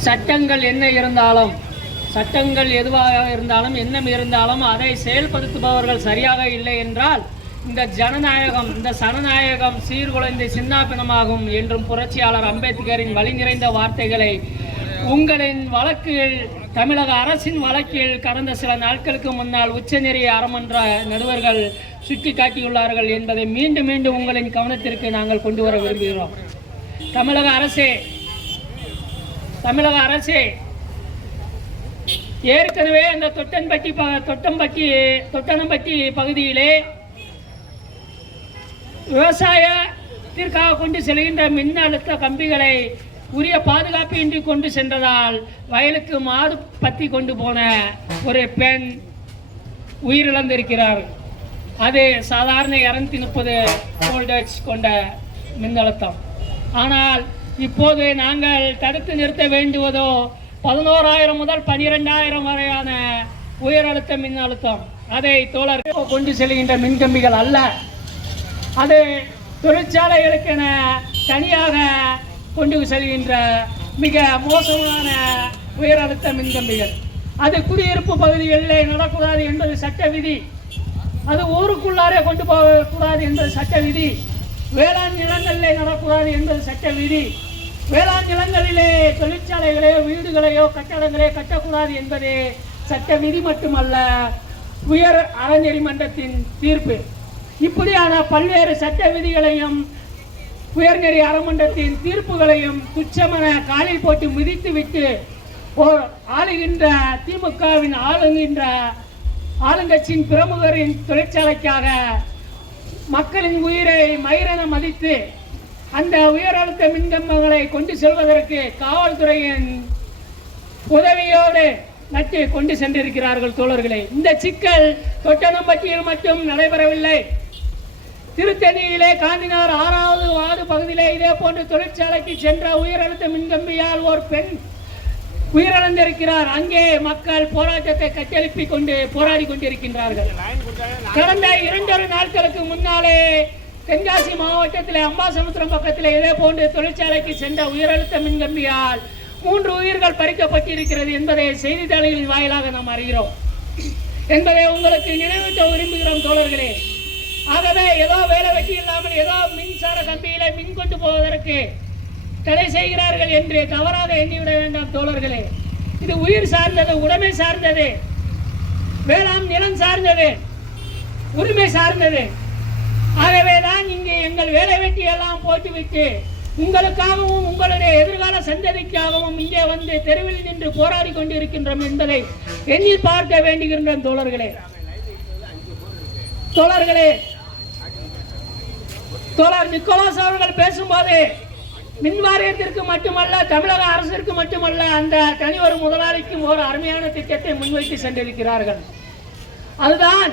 சட்டங்கள் என்ன இருந்தாலும் சட்டங்கள் எதுவாக இருந்தாலும் என்ன இருந்தாலும் அதை செயல்படுத்துபவர்கள் சரியாக இல்லை என்றால் இந்த ஜனநாயகம் இந்த சனநாயகம் சீர்குலைந்து சின்னாபினமாகும் என்றும் புரட்சியாளர் அம்பேத்கரின் வழி நிறைந்த வார்த்தைகளை உங்களின் வழக்கில் தமிழக அரசின் வழக்கில் கடந்த சில நாட்களுக்கு முன்னால் உச்சநெறிய அறமன்ற நடுவர்கள் சுட்டி காட்டியுள்ளார்கள் என்பதை மீண்டும் மீண்டும் உங்களின் கவனத்திற்கு நாங்கள் கொண்டு வர விரும்புகிறோம். தமிழக அரசே தமிழக அரசே ஏற்கனவே அந்த தொட்டன்பட்டி ப தொட்டம்பட்டி தொட்டனம்பட்டி பகுதியிலே விவசாயத்திற்காக கொண்டு செல்கின்ற மின்னழுத்த கம்பிகளை உரிய பாதுகாப்பு இன்றி கொண்டு சென்றதால் வயலுக்கு மாடு பத்தி கொண்டு போன ஒரு பெண் உயிரிழந்திருக்கிறார். அது சாதாரண இரநூத்தி முப்பது வோல்டேஜ் கொண்ட மின்னழுத்தம். ஆனால் இப்போது நாங்கள் தடுத்து நிறுத்த வேண்டுவதோ பதினோராயிரம் முதல் பனிரெண்டாயிரம் வரையான உயரழுத்த மின்னழுத்தம். அதை தோழர் கொண்டு செல்கின்ற மின்கம்பிகள் அல்ல. அது தொழிற்சாலைகளுக்கென தனியாக கொண்டு செல்கின்ற மிக மோசமான உயர் அழுத்த மின்கம்பிகள். அது குடியிருப்பு பகுதிகளிலே நடக்கூடாது என்பது சட்ட விதி. அது ஊருக்குள்ளாரே கொண்டு போகக்கூடாது என்பது சட்ட விதி. வேளாண் நிலங்களிலே நடக்கூடாது என்பது சட்ட விதி. வேளாண் நிலங்களிலே தொழிற்சாலைகளையோ வீடுகளையோ கட்டடங்களையோ கட்டக்கூடாது என்பது சட்ட விதி மட்டுமல்ல உயர் அறநெறி மன்றத்தின் தீர்ப்பு. இப்படியான பல்வேறு சட்ட விதிகளையும் உயர்நெறி அறமன்றத்தின் தீர்ப்புகளையும் துச்சமென காலில் போட்டு மிதித்துவிட்டு ஓர் ஆளுகின்ற திமுகவின் ஆளுகின்ற ஆளுங்கட்சியின் பிரமுகரின் தொழிற்சாலைக்காக மக்களின் உயிரை மயிரென மதித்து அந்த உயர் அழுத்த மின்கம்பங்களை கொண்டு செல்வதற்கு காவல்துறையின் உதவியோடு நட்டு கொண்டு சென்றிருக்கிறார்கள் தோழர்களே. இந்த சிக்கல் தொட்டனம்பட்டியில் மட்டும் நடைபெறவில்லை. திருத்தணியிலே காந்தினார் ஆறாவது வார்டு பகுதியிலே இதே போன்று தொழிற்சாலைக்கு சென்ற உயிரழுத்த மின்கம்பியால் ஒரு பெண் உயிரிழந்திருக்கிறார். அங்கே மக்கள் போராட்டத்தை கட்டெழுப்பி கொண்டு போராடி கொண்டிருக்கின்றார்கள். கடந்த இரண்டொரு நாட்களுக்கு முன்னாலே தென்காசி மாவட்டத்தில் அம்பாசமுத்திரம் பக்கத்தில் இதே போன்று தொழிற்சாலைக்கு சென்ற உயரழுத்த மின்கம்பியால் மூன்று உயிர்கள் பறிக்கப்பட்டிருக்கிறது என்பதை செய்தித்தாள்களின் வாயிலாக நாம் அறிகிறோம். என்பதை உங்களுக்கு நினைவூட்ட விரும்புகிறோம் தோழர்களே. ஆகவே ஏதோ வேலை வெட்டி இல்லாமல் ஏதோ மின்சார கம்பியில மின் கொண்டு போவதற்கு தடை செய்கிறார்கள் என்று தவறாக எண்ணிவிட வேண்டாம் தோழர்களே. இது உயிர் சார்ந்தது உடைமை சார்ந்தது வேளாண் நிலம் சார்ந்தது உரிமை சார்ந்தது. ஆகவே தான் இங்கே எங்கள் வேலை வெட்டி எல்லாம் போட்டுவிட்டு உங்களுக்காகவும் உங்களுடைய எதிர்கால சந்ததிக்காகவும் இங்கே வந்து தெருவில் நின்று போராடி கொண்டிருக்கின்றோம் என்பதை எண்ணி பார்க்க வேண்டுகின்றோம் தோழர்களே. தோழர்களே தோழர் நிக்கோலாஸ் அவர்கள் பேசும்போது மின் வாரியத்திற்கு மட்டுமல்ல தமிழக அரசிற்கு மட்டுமல்ல அந்த தனி ஒரு முதலாளிக்கும் ஒரு அருமையான திட்டத்தை முன்வைத்து சென்றிருக்கிறார்கள். அதுதான்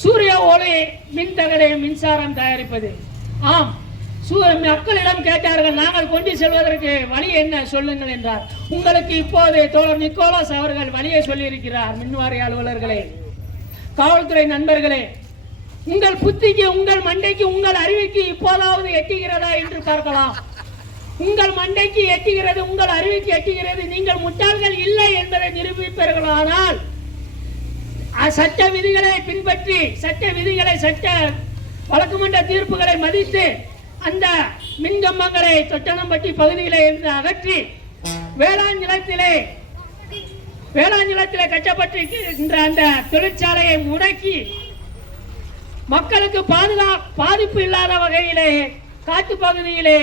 சூரிய ஒளி மின் தகடை மின்சாரம் தயாரிப்பது. ஆம் சூ- மக்களிடம் கேட்டார்கள் நாங்கள் கொண்டு செல்வதற்கு வழி என்ன? சொல்லுங்கள் என்றார். உங்களுக்கு இப்போது தோழர் நிக்கோலாஸ் அவர்கள் வழியை சொல்லியிருக்கிறார் மின்வாரிய அலுவலர்களே. காவல்துறை நண்பர்களே உங்கள் புத்திக்கு உங்கள் மண்டைக்கு உங்கள் அறிவுக்கு இப்போதாவது எட்டுகிறதா என்று பார்க்கலாம். உங்கள் மண்டைக்கு எட்டுகிறது உங்கள் அறிவுக்கு எட்டுகிறது நீங்கள் முட்டாள்கள் இல்லை என்பதை நிரூபிப்பீர்களானால் சட்ட விதிகளை பின்பற்றி சட்ட விதிகளை சட்ட வழக்குமன்ற தீர்ப்புகளை மதித்து அந்த மின்கம்பங்களை தொட்டனம்பட்டி பகுதியிலே இருந்து அகற்றி வேளாண் நிலத்திலே வேளாண் நிலத்திலே கட்டப்பட்டிருக்கின்ற அந்த தொழிற்சாலையை முடக்கி மக்களுக்கு பாதுகா பாதிப்பு இல்லாத வகையிலே காட்டு பகுதியிலே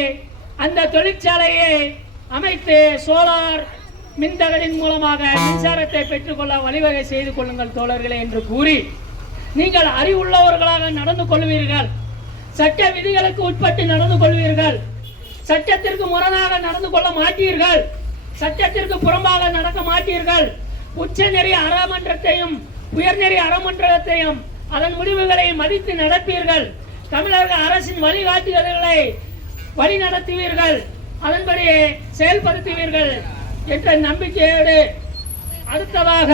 அந்த தொழிற்சாலையை அமைத்து சோலார் மின்தகடின் மூலமாக மின்சாரத்தை பெற்றுக்கொள்ள வழிவகை செய்து கொள்ளுங்கள் தோழர்களே என்று கூறி நீங்கள் அறிவுள்ளவர்களாக நடந்து கொள்வீர்கள். சட்ட விதிகளுக்கு உட்பட்டு நடந்து கொள்வீர்கள். சட்டத்திற்கு முரணாக நடந்து கொள்ள மாட்டீர்கள். சட்டத்திற்கு புறம்பாக நடக்க மாட்டீர்கள். உச்சநெறி அறமன்றத்தையும் உயர்நெறி அறமன்றத்தையும் அதன் முடிவுகளை மதித்து நடப்பீர்கள். தமிழக அரசின் வழிகாட்டுதல்களை வழி நடத்துவீர்கள் அதன்படி செயல்படுத்துவீர்கள். என்ற நம்பிக்கையோடு அடுத்ததாக